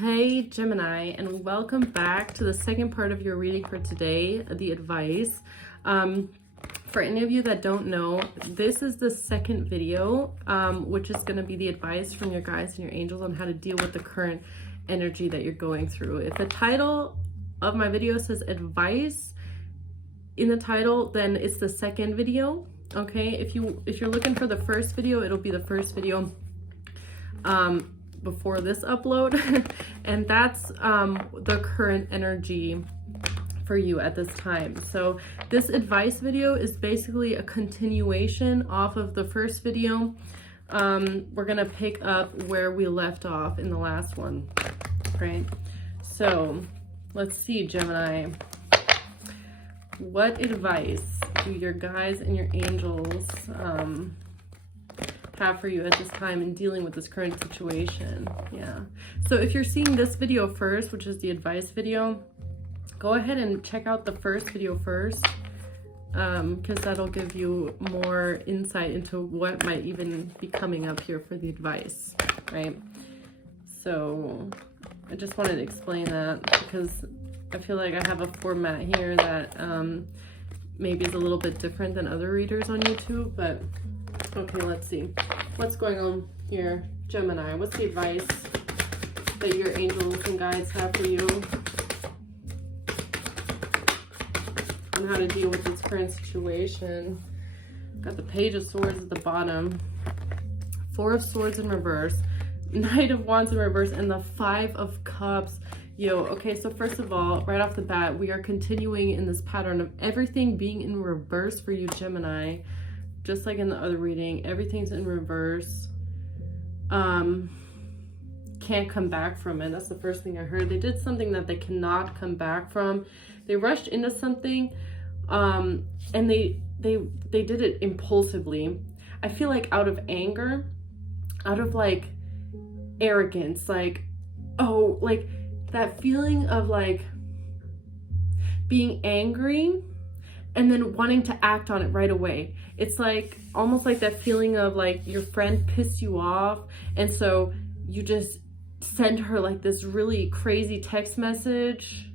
Hey Gemini, and welcome back to the second part of your reading for today, the advice. For any of you that don't know, this is the second video, which is going to be the advice from your guides and your angels on how to deal with the current energy that you're going through. If the title of my video says advice in the title, then it's the second video. Okay, if you're looking for the first video, it'll be the first video before this upload. And that's the current energy for you at this time. So this advice video is basically a continuation off of the first video. We're gonna pick up where we left off in the last one, right? So let's see, Gemini, what advice do your guides and your angels have for you at this time in dealing with this current situation? Yeah, so if you're seeing this video first, which is the advice video, go ahead and check out the first video first, because that'll give you more insight into what might even be coming up here for the advice, right? So I just wanted to explain that because I feel like I have a format here that maybe is a little bit different than other readers on YouTube, but okay, let's see. What's going on here, Gemini? What's the advice that your angels and guides have for you on how to deal with this current situation? Got the Page of Swords at the bottom, Four of Swords in reverse, Knight of Wands in reverse, and the Five of Cups. Yo, okay, so first of all, right off the bat, we are continuing in this pattern of everything being in reverse for you, Gemini. Just like in the other reading, everything's in reverse. Can't come back from it. That's the first thing I heard. They did something that they cannot come back from. They rushed into something, and they did it impulsively. I feel like out of anger, out of like arrogance, like, oh, like that feeling of like being angry and then wanting to act on it right away. It's like almost like that feeling of like your friend pissed you off, and so you just send her like this really crazy text message,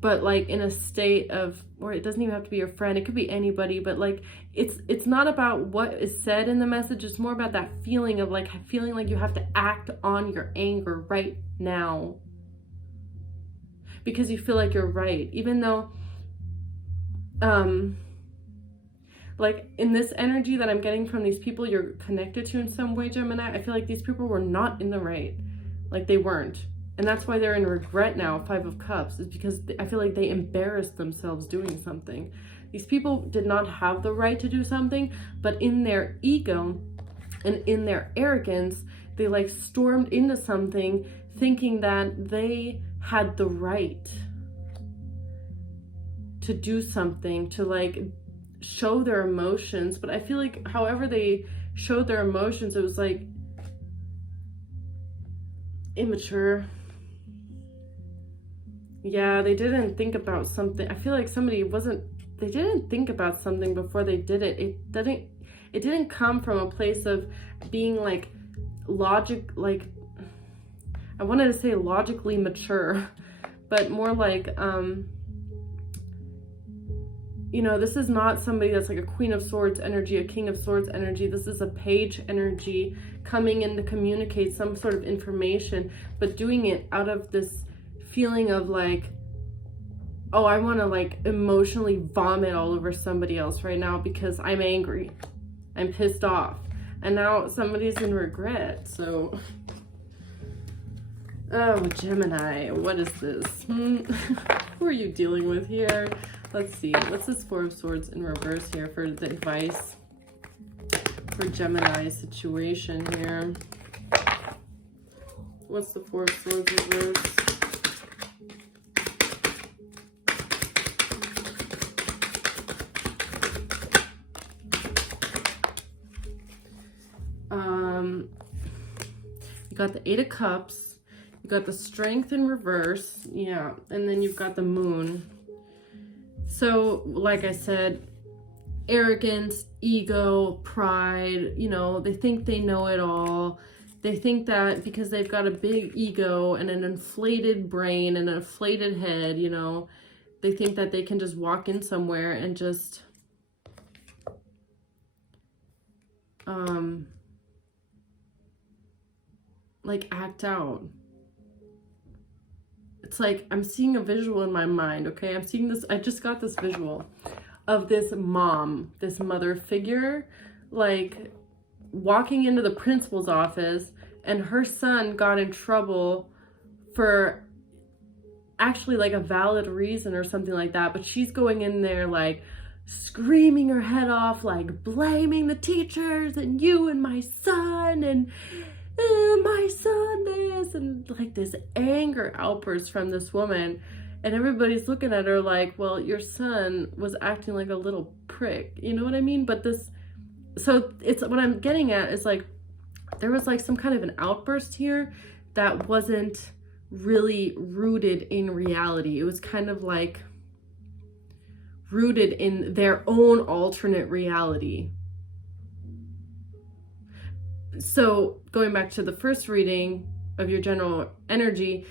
but like in a state of, or it doesn't even have to be your friend, it could be anybody, but like it's not about what is said in the message, it's more about that feeling of like feeling like you have to act on your anger right now because you feel like you're right, even though like in this energy that I'm getting from these people you're connected to in some way, Gemini, I feel like these people were not in the right. Like they weren't. And that's why they're in regret now, Five of Cups, is because I feel like they embarrassed themselves doing something. These people did not have the right to do something, but in their ego and in their arrogance, they like stormed into something thinking that they had the right to do something, to like show their emotions. But I feel like however they showed their emotions, it was like immature. Yeah, they didn't think about something. I feel like they didn't think about something before they did it. It didn't come from a place of being like like I wanted to say logically mature, but more like you know, this is not somebody that's like a Queen of Swords energy, a King of Swords energy. This is a Page energy coming in to communicate some sort of information, but doing it out of this feeling of like, oh, I want to like emotionally vomit all over somebody else right now because I'm angry, I'm pissed off, and now somebody's in regret. So, oh, Gemini, what is this? Who are you dealing with here? Let's see, what's this Four of Swords in reverse here for the advice for Gemini's situation here? What's the Four of Swords reverse? You got the Eight of Cups, you got the Strength in reverse, yeah, and then you've got the Moon. So, like I said, arrogance, ego, pride, you know, they think they know it all. They think that because they've got a big ego and an inflated brain and an inflated head, you know, they think that they can just walk in somewhere and just like act out. It's like I'm seeing a visual in my mind, okay? I'm seeing this, I just got this visual of this mom, this mother figure, like walking into the principal's office, and her son got in trouble for actually like a valid reason or something like that, but she's going in there like screaming her head off, like blaming the teachers and you and my son and my son this, and like this anger outburst from this woman, and everybody's looking at her like, well, your son was acting like a little prick, you know what I mean? But this, so it's what I'm getting at is like there was like some kind of an outburst here that wasn't really rooted in reality. It was kind of like rooted in their own alternate reality. So going back to the first reading of your general energy,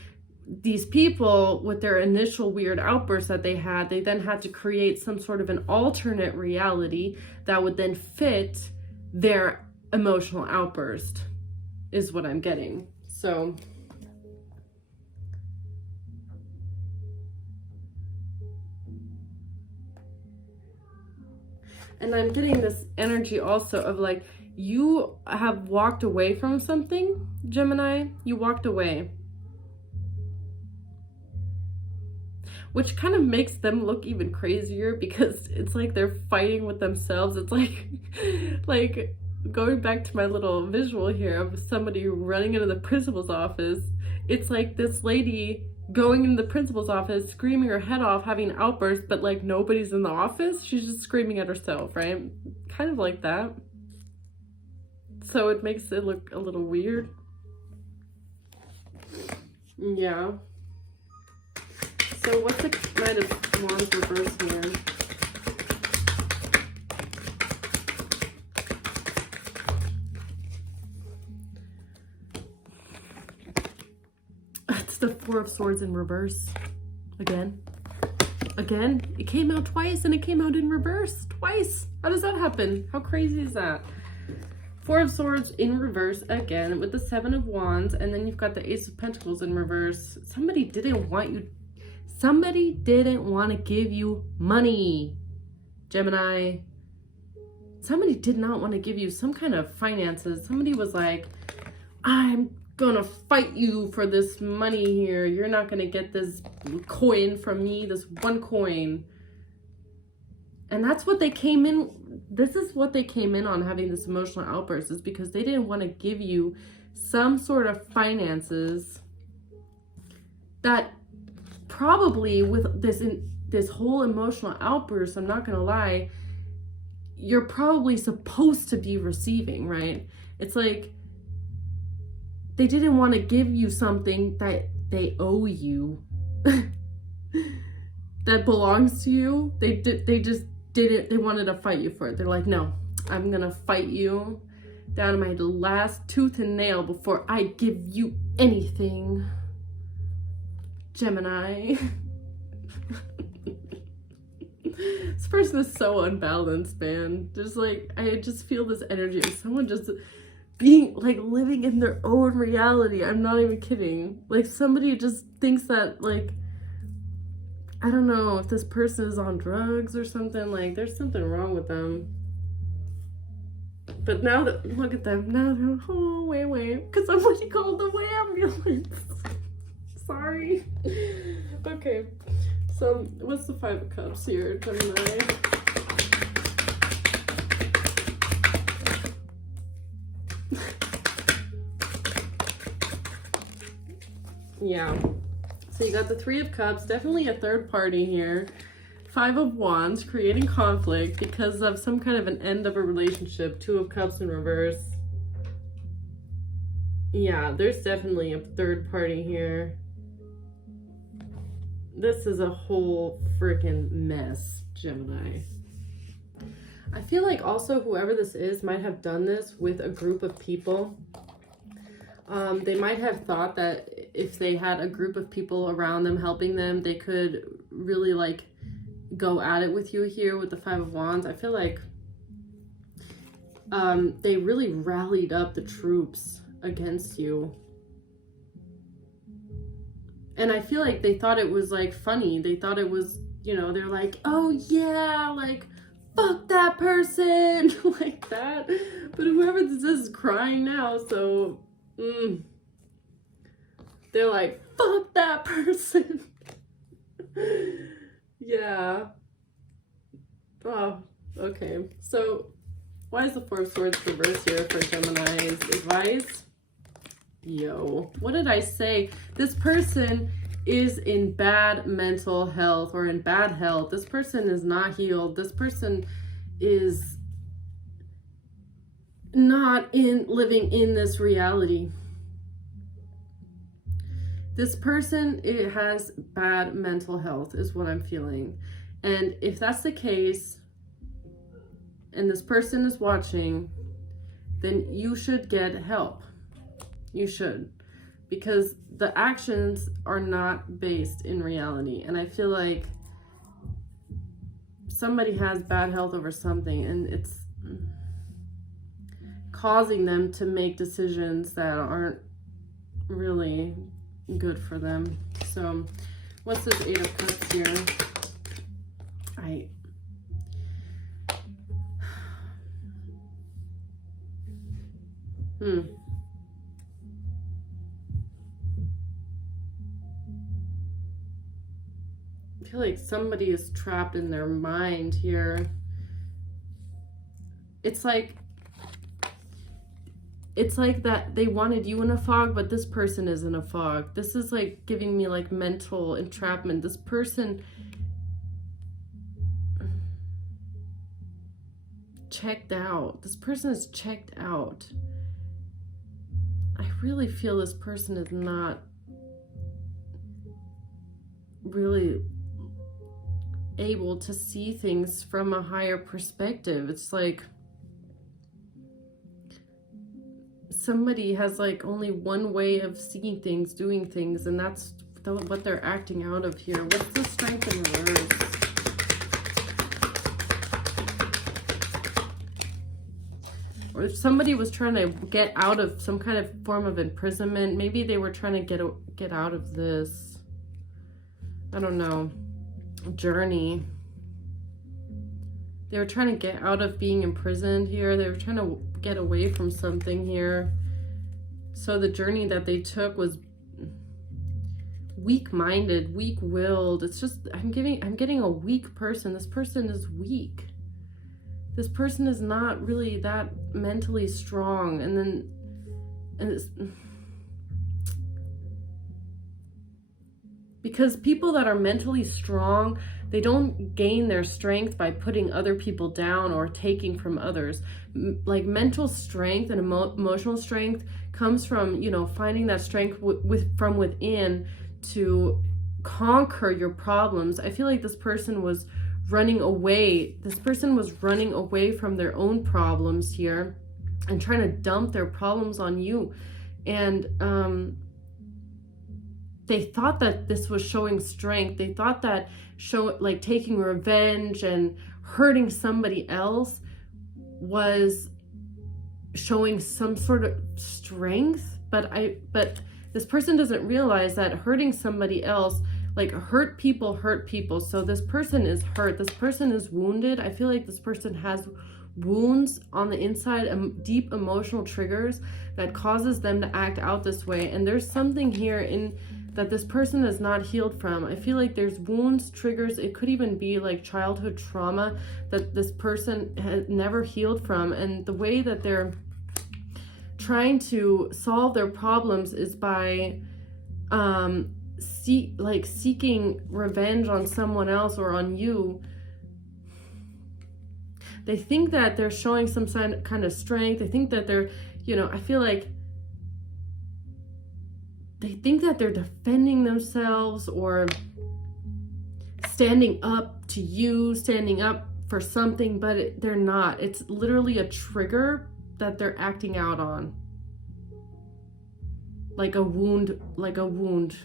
these people with their initial weird outbursts that they then had to create some sort of an alternate reality that would then fit their emotional outburst, is what I'm getting. So and I'm getting this energy also of like, you have walked away from something, Gemini. You walked away. Which kind of makes them look even crazier because it's like they're fighting with themselves. It's like, like going back to my little visual here of somebody running into the principal's office. It's like this lady going into the principal's office, screaming her head off, having an outburst, but like nobody's in the office. She's just screaming at herself, right? Kind of like that. So it makes it look a little weird. Yeah. So what's the Knight of Wands reverse here? It's the Four of Swords in reverse. Again. It came out twice and it came out in reverse twice. How does that happen? How crazy is that? Four of Swords in reverse again with the Seven of Wands, and then you've got the Ace of Pentacles in reverse. Somebody didn't want to give you money, Gemini. Somebody did not want to give you some kind of finances. Somebody was like, I'm gonna fight you for this money here. You're not gonna get this coin from me, this one coin. And that's what they came in. This is what they came in on, having this emotional outburst, is because they didn't want to give you some sort of finances that probably with this whole emotional outburst, I'm not going to lie, you're probably supposed to be receiving, right? It's like they didn't want to give you something that they owe you that belongs to you. They just didn't, they wanted to fight you for it. They're like, no, I'm gonna fight you down to my last tooth and nail before I give you anything, Gemini. This person is so unbalanced, man. Just like, I just feel this energy of someone just being like living in their own reality. I'm not even kidding. Like somebody just thinks that, like, I don't know if this person is on drugs or something, like there's something wrong with them. But now that, look at them, now they're, oh, wait, because somebody called the ambulance. Sorry. Okay, so what's the Five of Cups here, Gemini? Yeah. So you got the Three of Cups, definitely a third party here. Five of Wands, creating conflict because of some kind of an end of a relationship. Two of Cups in reverse. Yeah, there's definitely a third party here. This is a whole freaking mess, Gemini. I feel like also whoever this is might have done this with a group of people. They might have thought that if they had a group of people around them helping them, they could really like go at it with you here with the Five of Wands. I feel like they really rallied up the troops against you. And I feel like they thought it was like funny. They thought it was, you know, they're like, oh yeah, like fuck that person, like that. But whoever this is crying now, so they're like, fuck that person. Yeah. Oh, okay. So why is the Four of Swords reversed here for Gemini's advice? Yo, what did I say? This person is in bad mental health or in bad health. This person is not healed. This person is not living in this reality. This person, it has bad mental health is what I'm feeling. And if that's the case, and this person is watching, then you should get help. You should. Because the actions are not based in reality. And I feel like somebody has bad health over something, and it's causing them to make decisions that aren't really good for them. So what's this Eight of Cups here? I feel like somebody is trapped in their mind here. It's like that they wanted you in a fog, but this person is in a fog. This is like giving me like mental entrapment. This person checked out. This person is checked out. I really feel this person is not really able to see things from a higher perspective. It's like somebody has like only one way of seeing things, doing things, and that's what they're acting out of here. What's the Strength in reverse? Or if somebody was trying to get out of some kind of form of imprisonment, maybe they were trying to get out of this, I don't know, journey. They were trying to get out of being imprisoned here. They were trying to get away from something here. So the journey that they took was weak-minded, weak-willed. It's just, I'm getting a weak person. This person is weak. This person is not really that mentally strong. And it's because people that are mentally strong, they don't gain their strength by putting other people down or taking from others. Like mental strength and emotional strength comes from, you know, finding that strength from within to conquer your problems. I feel like this person was running away. This person was running away from their own problems here and trying to dump their problems on you. And they thought that this was showing strength. They thought that like taking revenge and hurting somebody else was showing some sort of strength. But this person doesn't realize that hurting somebody else, like hurt people. So this person is hurt. This person is wounded. I feel like this person has wounds on the inside, deep emotional triggers that causes them to act out this way. And there's something here that this person is not healed from. I feel like there's wounds, triggers. It could even be like childhood trauma that this person has never healed from. And the way that they're trying to solve their problems is by seeking revenge on someone else or on you. They think that they're showing some kind of strength. They think that they're, you know, I feel like they think that they're defending themselves or standing up to you, standing up for something, but they're not. It's literally a trigger that they're acting out on. like a wound, like a wound.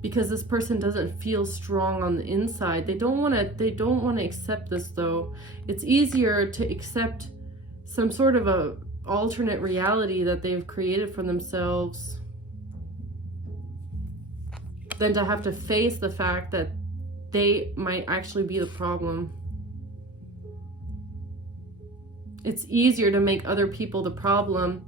Because this person doesn't feel strong on the inside. They don't want to accept this though. It's easier to accept some sort of a alternate reality that they've created for themselves than to have to face the fact that they might actually be the problem. It's easier to make other people the problem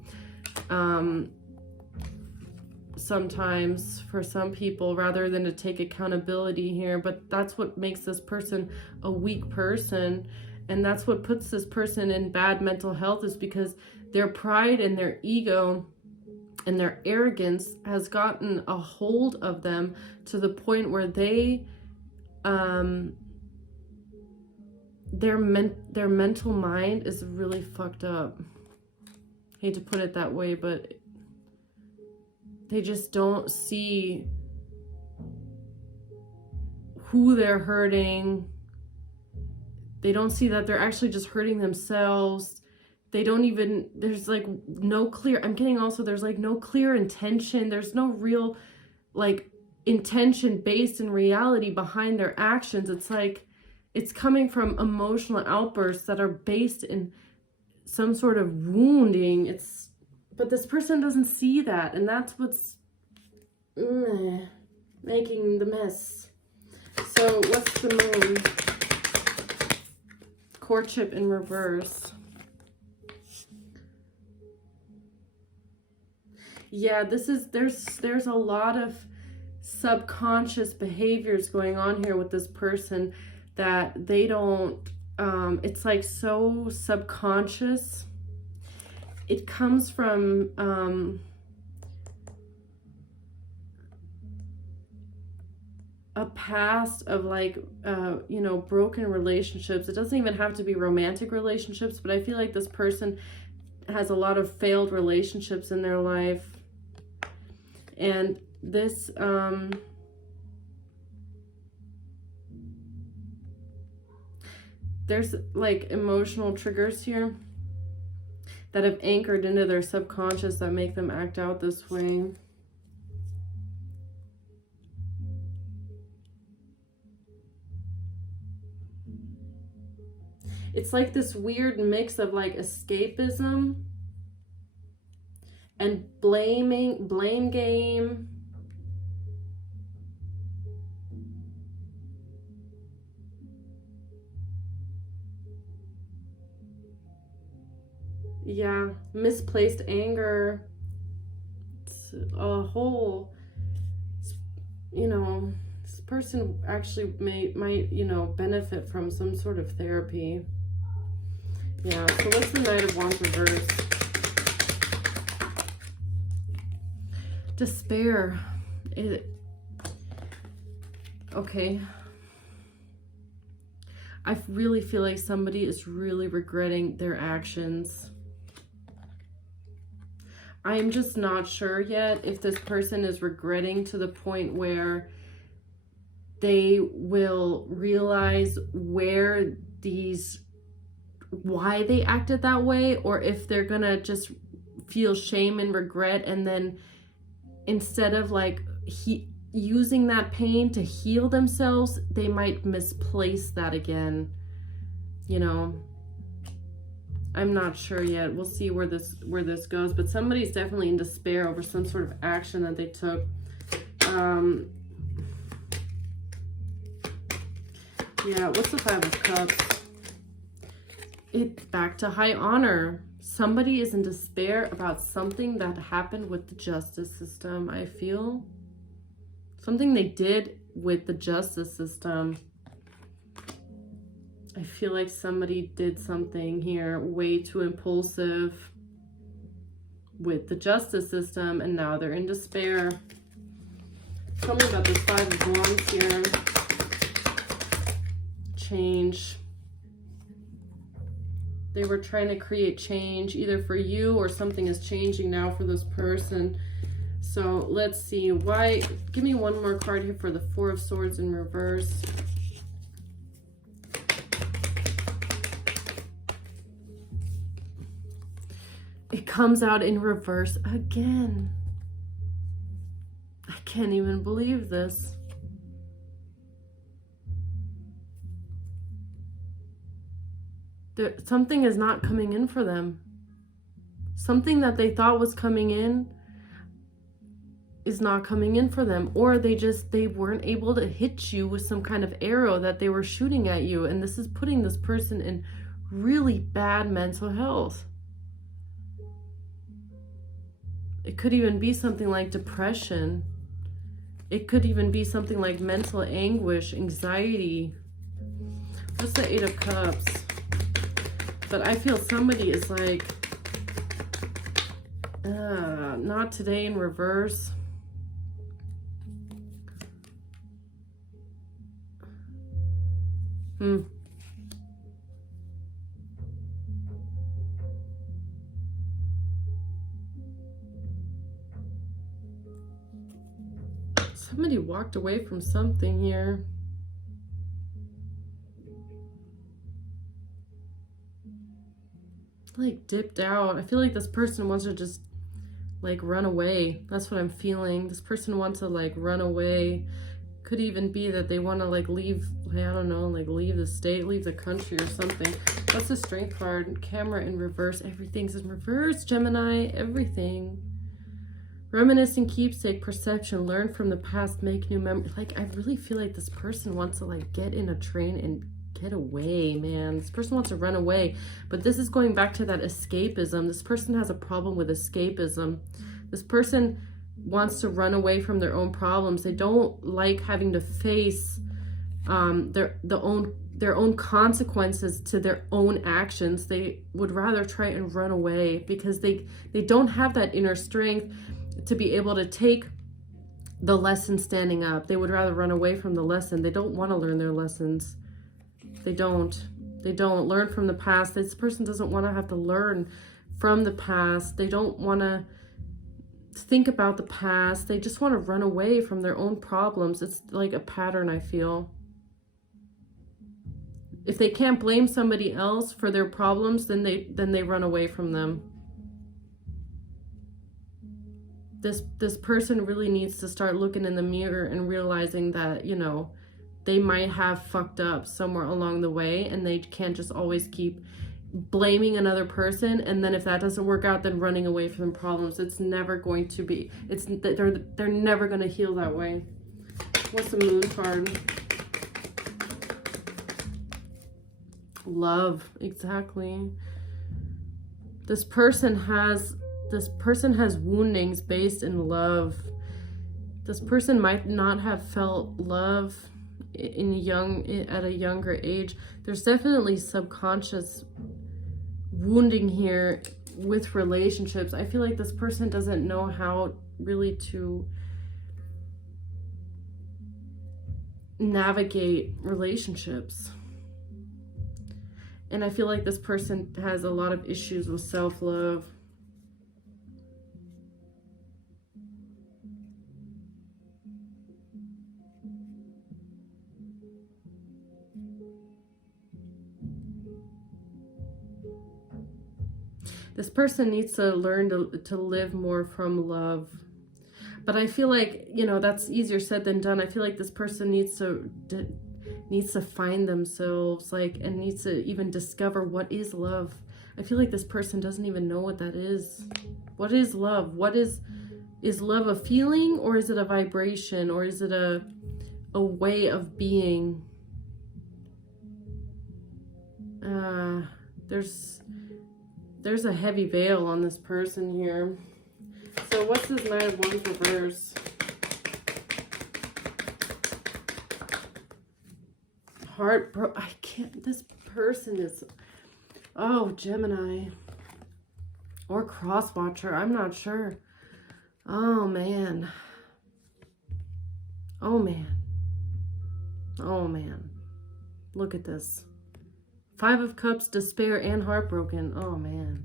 sometimes for some people, rather than to take accountability here. But that's what makes this person a weak person, and that's what puts this person in bad mental health, is because their pride and their ego and their arrogance has gotten a hold of them to the point where they their mental mind is really fucked up. Hate to put it that way, but they just don't see who they're hurting. They don't see that they're actually just hurting themselves. They don't even, there's like no clear, I'm getting also, there's like no clear intention. There's no real like intention based in reality behind their actions. It's like, it's coming from emotional outbursts that are based in some sort of wounding. But this person doesn't see that, and that's what's making the mess. So what's the moon? Courtship in reverse. Yeah, there's a lot of subconscious behaviors going on here with this person that they don't, it's like so subconscious. It comes from a past of like, you know, broken relationships. It doesn't even have to be romantic relationships, but I feel like this person has a lot of failed relationships in their life. And this, there's like emotional triggers here that have anchored into their subconscious that make them act out this way. It's like this weird mix of like escapism and blame game. Yeah, misplaced anger. It's a whole, you know, this person actually might, you know, benefit from some sort of therapy. Yeah, so what's the Knight of Wands reverse? Despair. Okay. I really feel like somebody is really regretting their actions. I am just not sure yet if this person is regretting to the point where they will realize why they acted that way, or if they're gonna just feel shame and regret, and then instead of like using that pain to heal themselves, they might misplace that again, you know. I'm not sure yet. We'll see where this goes, but somebody's definitely in despair over some sort of action that they took. Yeah, what's the Five of Cups? It's back to high honor. Somebody is in despair about something that happened with the justice system, I feel. Something they did with the justice system. I feel like somebody did something here way too impulsive with the justice system, and now they're in despair. Tell me about this Five of Wands here. Change. They were trying to create change either for you, or something is changing now for this person. So let's see why. Give me one more card here for the Four of Swords in reverse. comes out in reverse again. I can't even believe this. Something is not coming in for them. Something that they thought was coming in is not coming in for them. Or they weren't able to hit you with some kind of arrow that they were shooting at you. And this is putting this person in really bad mental health. It could even be something like depression. It could even be something like mental anguish, anxiety. What's the Eight of Cups? But I feel somebody is like, not today in reverse. Somebody walked away from something here. Like dipped out. I feel like this person wants to just like run away. That's what I'm feeling. This person wants to like run away. Could even be that they want to like leave, I don't know, like leave the state, leave the country or something. What's the Strength card? Camera in reverse. Everything's in reverse, Gemini. Everything. Reminiscing, keepsake, perception, learn from the past, make new memories. Like, I really feel like this person wants to like get in a train and get away, man. This person wants to run away. But this is going back to that escapism. This person has a problem with escapism. This person wants to run away from their own problems. They don't like having to face their own consequences to their own actions. They would rather try and run away because they don't have that inner strength to be able to take the lesson standing up. They would rather run away from the lesson. They don't want to learn their lessons. They don't learn from the past. This person doesn't want to have to learn from the past. They don't want to think about the past. They just want to run away from their own problems. It's like a pattern, I feel. If they can't blame somebody else for their problems, then they run away from them. This person really needs to start looking in the mirror and realizing that, you know, they might have fucked up somewhere along the way, and they can't just always keep blaming another person, and then if that doesn't work out, then running away from problems. It's never going to be. They're never going to heal that way. What's the Moon card? Love, exactly. This person has woundings based in love. This person might not have felt love at a younger age. There's definitely subconscious wounding here with relationships. I feel like this person doesn't know how really to navigate relationships. And I feel like this person has a lot of issues with self-love. This person needs to learn to live more from love. But I feel like, you know, that's easier said than done. I feel like this person needs to find themselves, like, and needs to even discover what is love. I feel like this person doesn't even know what that is. What is love? Is love a feeling, or is it a vibration, or is it a way of being? There's a heavy veil on this person here. So what's this Knight of Wands reverse? I can't, this person is, oh, Gemini. Or Crosswatcher, I'm not sure. Oh, man. Oh, man. Oh, man. Look at this. Five of Cups, despair, and heartbroken. Oh, man.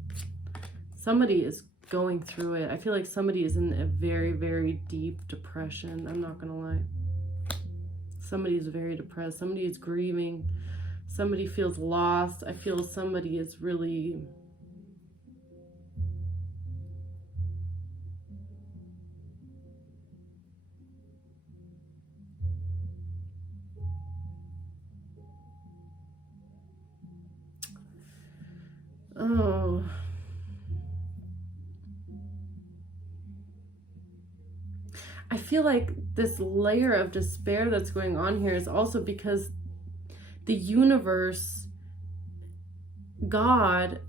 Somebody is going through it. I feel like somebody is in a very, very deep depression. I'm not going to lie. Somebody is very depressed. Somebody is grieving. Somebody feels lost. I feel somebody is really Oh. I feel like this layer of despair that's going on here is also because the universe, God,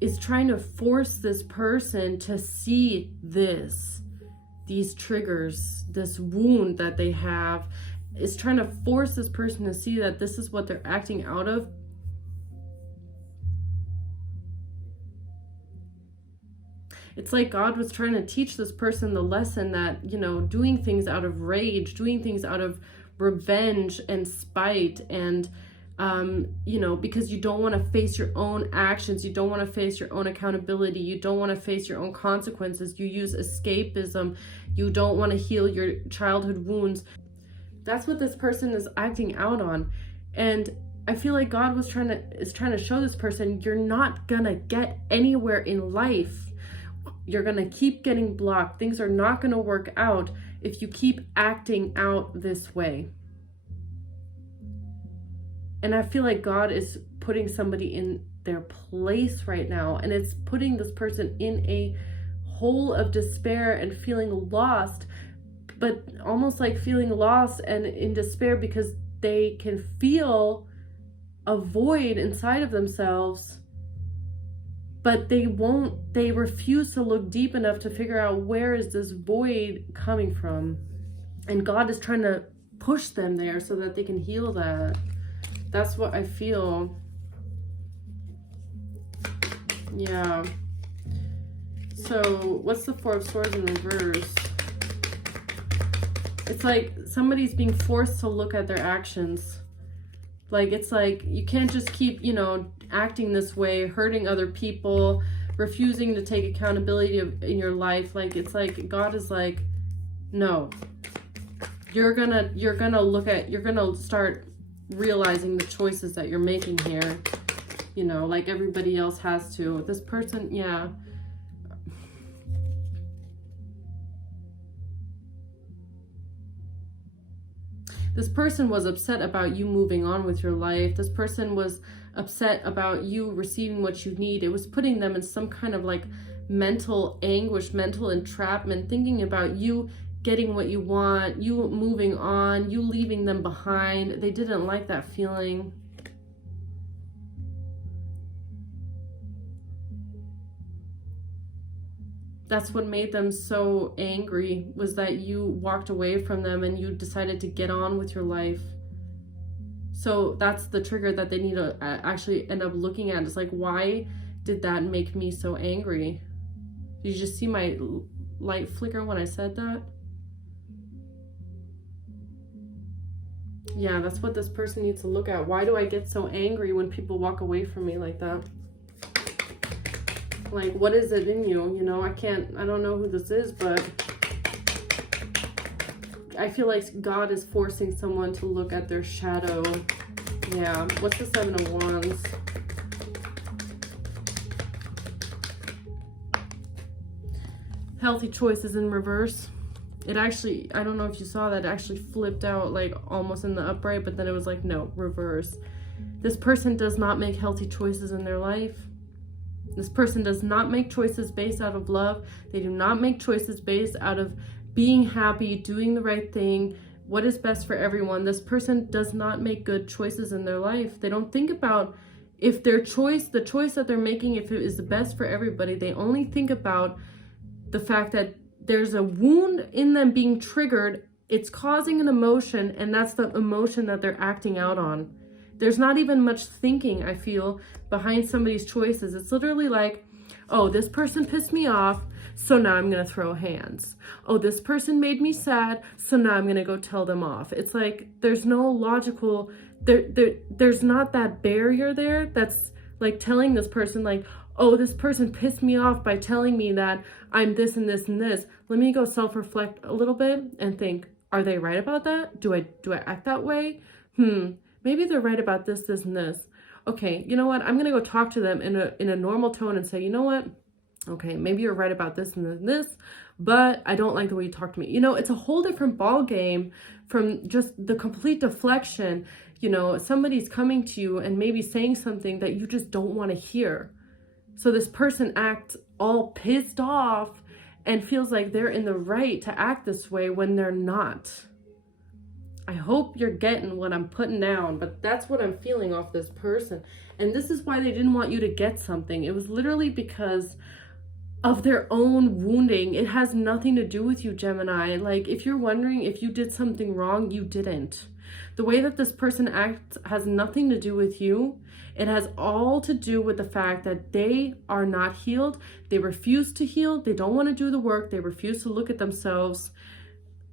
is trying to force this person to see these triggers, this wound that they have, is trying to force this person to see that this is what they're acting out of. It's like God was trying to teach this person the lesson that, you know, doing things out of rage, doing things out of revenge and spite, and, you know, because you don't want to face your own actions, you don't want to face your own accountability, you don't want to face your own consequences, you use escapism, you don't want to heal your childhood wounds. That's what this person is acting out on. And I feel like God is trying to show this person, you're not gonna get anywhere in life. You're going to keep getting blocked. Things are not going to work out if you keep acting out this way. And I feel like God is putting somebody in their place right now. And it's putting this person in a hole of despair and feeling lost, but almost like feeling lost and in despair because they can feel a void inside of themselves. But they refuse to look deep enough to figure out where is this void coming from. And God is trying to push them there so that they can heal that. That's what I feel. Yeah. So what's the Four of Swords in reverse? It's like somebody's being forced to look at their actions. Like, it's like, you can't just keep, you know, acting this way, hurting other people, refusing to take accountability in your life. Like, it's like, God is like, no, you're gonna start realizing the choices that you're making here, you know, like everybody else has to. This person, yeah. This person was upset about you moving on with your life. This person was upset about you receiving what you need. It was putting them in some kind of like mental anguish, mental entrapment, thinking about you getting what you want, you moving on, you leaving them behind. They didn't like that feeling. That's what made them so angry, was that you walked away from them and you decided to get on with your life. So that's the trigger that they need to actually end up looking at. It's like, why did that make me so angry? Did you just see my light flicker when I said that? Yeah, that's what this person needs to look at. Why do I get so angry when people walk away from me like that? Like, what is it in you? You know, I don't know who this is, but I feel like God is forcing someone to look at their shadow. Yeah. What's the Seven of Wands? Healthy choices in reverse. It actually, I don't know if you saw that, it actually flipped out like almost in the upright, but then it was like, no, reverse. This person does not make healthy choices in their life. This person does not make choices based out of love. They do not make choices based out of being happy, doing the right thing, what is best for everyone. This person does not make good choices in their life. They don't think about if their choice, the choice that they're making, if it is the best for everybody. They only think about the fact that there's a wound in them being triggered. It's causing an emotion, and that's the emotion that they're acting out on. There's not even much thinking, I feel, behind somebody's choices. It's literally like, oh, this person pissed me off, so now I'm going to throw hands. Oh, this person made me sad, so now I'm going to go tell them off. It's like there's no logical, there's not that barrier there that's like telling this person like, oh, this person pissed me off by telling me that I'm this and this and this. Let me go self-reflect a little bit and think, are they right about that? Do I act that way? Maybe they're right about this, this, and this. Okay, you know what? I'm going to go talk to them in a normal tone and say, you know what? Okay, maybe you're right about this and this, but I don't like the way you talk to me. You know, it's a whole different ball game from just the complete deflection. You know, somebody's coming to you and maybe saying something that you just don't want to hear. So this person acts all pissed off and feels like they're in the right to act this way when they're not. I hope you're getting what I'm putting down, but that's what I'm feeling off this person. And this is why they didn't want you to get something. It was literally because of their own wounding. It has nothing to do with you, Gemini. Like, if you're wondering if you did something wrong, you didn't. The way that this person acts has nothing to do with you. It has all to do with the fact that they are not healed. They refuse to heal. They don't want to do the work. They refuse to look at themselves.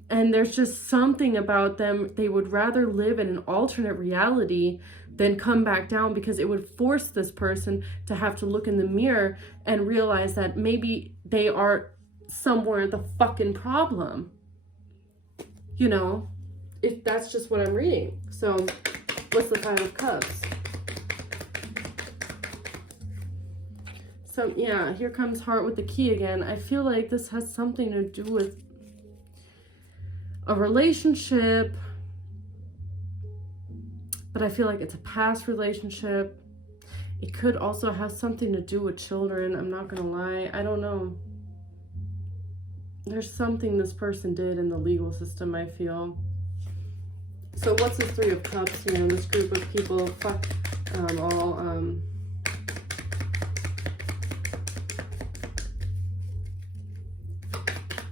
And there's just something about them. They would rather live in an alternate reality than come back down, because it would force this person to have to look in the mirror and realize that maybe they are somewhere the fucking problem. You know, if that's just what I'm reading. So what's the Five of Cups? So yeah, here comes Heart with the Key again. I feel like this has something to do with a relationship, but I feel like it's a past relationship. It could also have something to do with children. I'm not gonna lie. I don't know. There's something this person did in the legal system, I feel. So what's this Three of Cups here in this group of people? Fuck,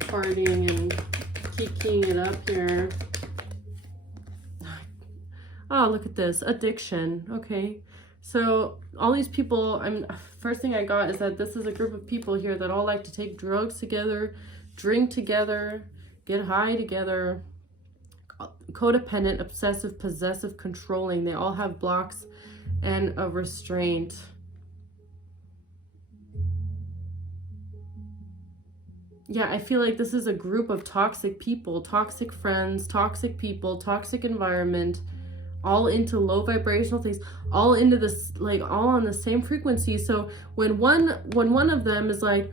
partying and keying it up here. Oh, look at this. Addiction. Okay. So all these people, first thing I got is that this is a group of people here that all like to take drugs together, drink together, get high together, codependent, obsessive, possessive, controlling. They all have blocks and a restraint. Yeah, I feel like this is a group of toxic people, toxic friends, toxic people, toxic environment, all into low vibrational things, all into this, like, all on the same frequency. So when one of them is like,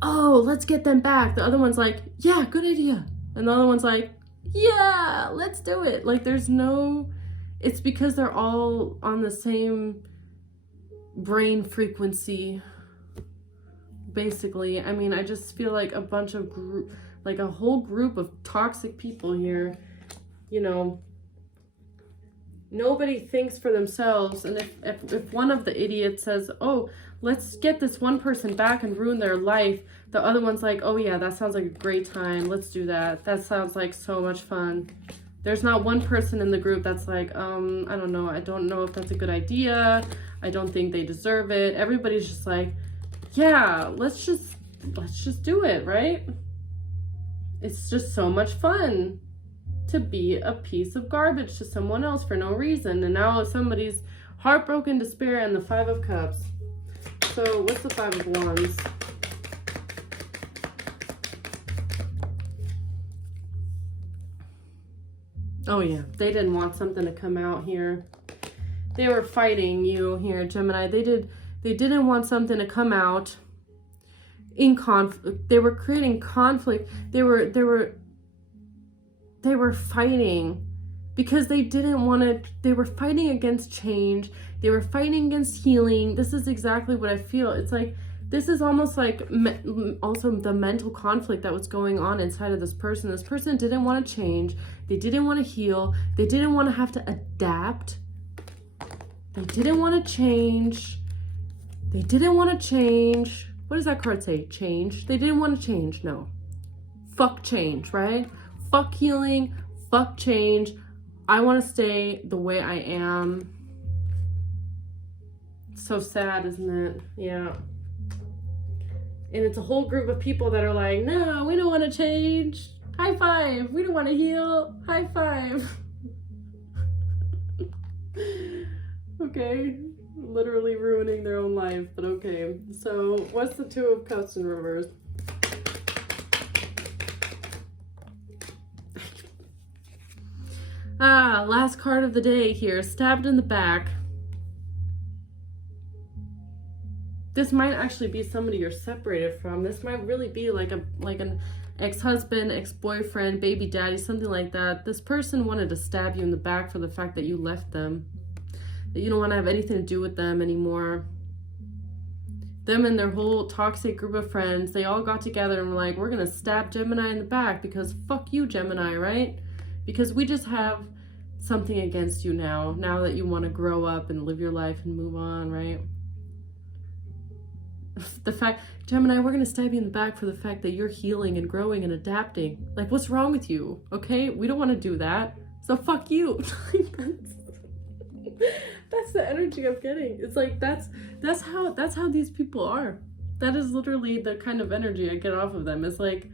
oh, let's get them back, the other one's like, yeah, good idea. And the other one's like, yeah, let's do it. Like, there's no, it's because they're all on the same brain frequency. Basically, I mean, I just feel like a bunch of like a whole group of toxic people here. You know, nobody thinks for themselves. And if one of the idiots says, oh, let's get this one person back and ruin their life, the other one's like, oh yeah, that sounds like a great time, let's do that. That sounds like so much fun. There's not one person in the group that's like, I don't know if that's a good idea, I don't think they deserve it. Everybody's just like, yeah, let's just do it, right? It's just so much fun to be a piece of garbage to someone else for no reason. And now somebody's heartbroken, despair, and the Five of Cups. So what's the Five of Wands? Oh yeah, they didn't want something to come out here. They were fighting you here, Gemini. They didn't want something to come out in conflict. They were creating conflict. They were fighting because they didn't want to. They were fighting against change. They were fighting against healing. This is exactly what I feel. It's like, this is almost like also the mental conflict that was going on inside of this person. This person didn't want to change. They didn't want to heal. They didn't want to have to adapt. They didn't want to change. They didn't want to change. What does that card say? Change. They didn't want to change. No. Fuck change, right? Fuck healing. Fuck change. I want to stay the way I am. So sad, isn't it? Yeah. And it's a whole group of people that are like, no, we don't want to change. High five. We don't want to heal. High five. Okay. Literally ruining their own life, but okay. So what's the Two of Cups in reverse? Last card of the day here. Stabbed in the back. This might actually be somebody you're separated from. This might really be like an ex-husband, ex-boyfriend, baby daddy, something like that. This person wanted to stab you in the back for the fact that you left them. That you don't want to have anything to do with them anymore. them and their whole toxic group of friends, they all got together and were like, we're gonna stab Gemini in the back because fuck you, Gemini, right? Because we just have something against you now that you want to grow up and live your life and move on, right? The fact, Gemini, we're gonna stab you in the back for the fact that you're healing and growing and adapting. Like, what's wrong with you? Okay, we don't want to do that, so fuck you. That's the energy I'm getting. It's like that's how these people are. That is literally the kind of energy I get off of them. It's like,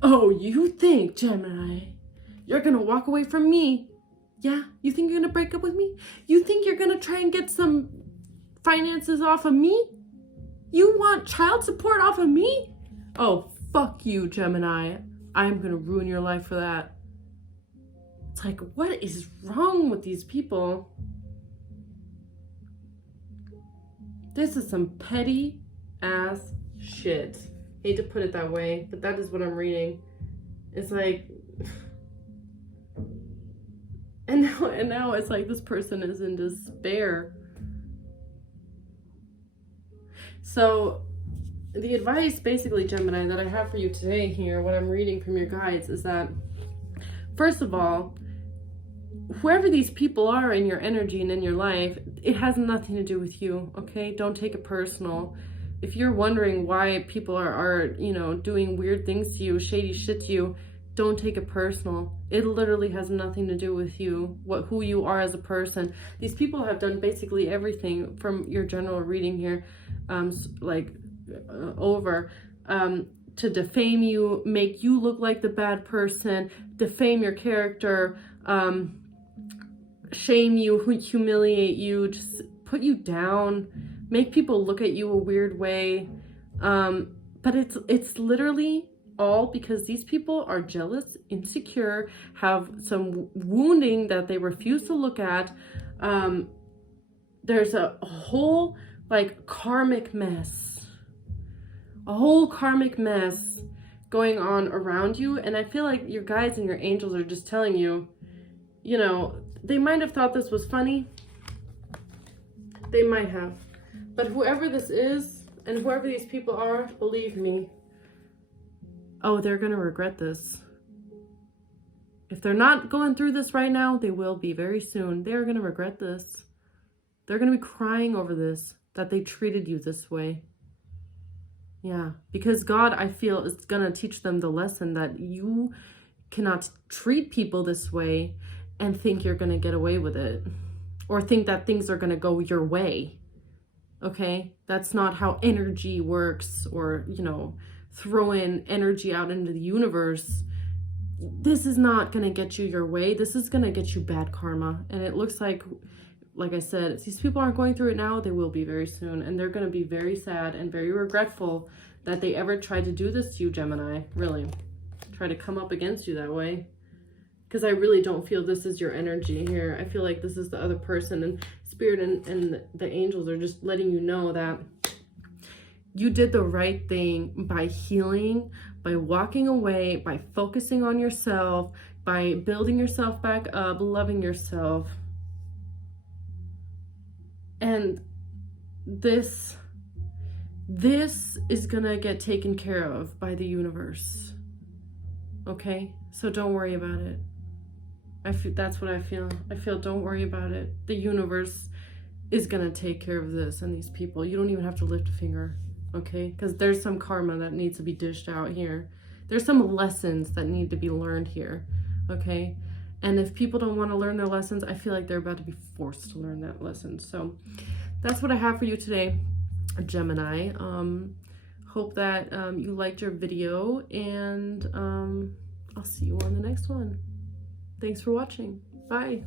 oh, you think, Gemini, you're gonna walk away from me? Yeah, you think you're gonna break up with me? You think you're gonna try and get some finances off of me? You want child support off of me? Oh, fuck you, Gemini. I'm gonna ruin your life for that. It's like, what is wrong with these people? This is some petty ass shit. Hate to put it that way, but that is what I'm reading. It's like, and now it's like this person is in despair. So the advice, basically, Gemini, that I have for you today here, what I'm reading from your guides, is that, first of all, whoever these people are in your energy and in your life, it has nothing to do with you, okay? Don't take it personal. If you're wondering why people are you know, doing weird things to you, shady shit to you, don't take it personal. It literally has nothing to do with you, who you are as a person. These people have done basically everything from your general reading here, to defame you, make you look like the bad person, defame your character, shame you, humiliate you, just put you down, make people look at you a weird way. But it's literally all because these people are jealous, insecure, have some wounding that they refuse to look at. There's a whole like karmic mess, a whole karmic mess going on around you. And I feel like your guides and your angels are just telling you, you know, they might have thought this was funny. They might have. But whoever this is and whoever these people are, believe me, oh, they're going to regret this. If they're not going through this right now, they will be very soon. They're going to regret this. They're going to be crying over this, that they treated you this way. Yeah, because God, I feel, is going to teach them the lesson that you cannot treat people this way and think you're going to get away with it, or think that things are going to go your way. Okay? That's not how energy works, or, you know, throwing energy out into the universe. This is not going to get you your way. This is going to get you bad karma. And it looks like I said, if these people aren't going through it now, they will be very soon. And they're going to be very sad and very regretful that they ever tried to do this to you, Gemini. Really. Try to come up against you that way. Because I really don't feel this is your energy here. I feel like this is the other person. And Spirit and the angels are just letting you know that you did the right thing by healing, by walking away, by focusing on yourself, by building yourself back up, loving yourself. And this is gonna get taken care of by the universe. Okay? So don't worry about it. That's what I feel. I feel don't worry about it. The universe is gonna take care of this and these people. You don't even have to lift a finger. Okay? Because there's some karma that needs to be dished out here. There's some lessons that need to be learned here. Okay? And if people don't want to learn their lessons, I feel like they're about to be forced to learn that lesson. So that's what I have for you today, Gemini. Hope that you liked your video, and I'll see you on the next one. Thanks for watching. Bye.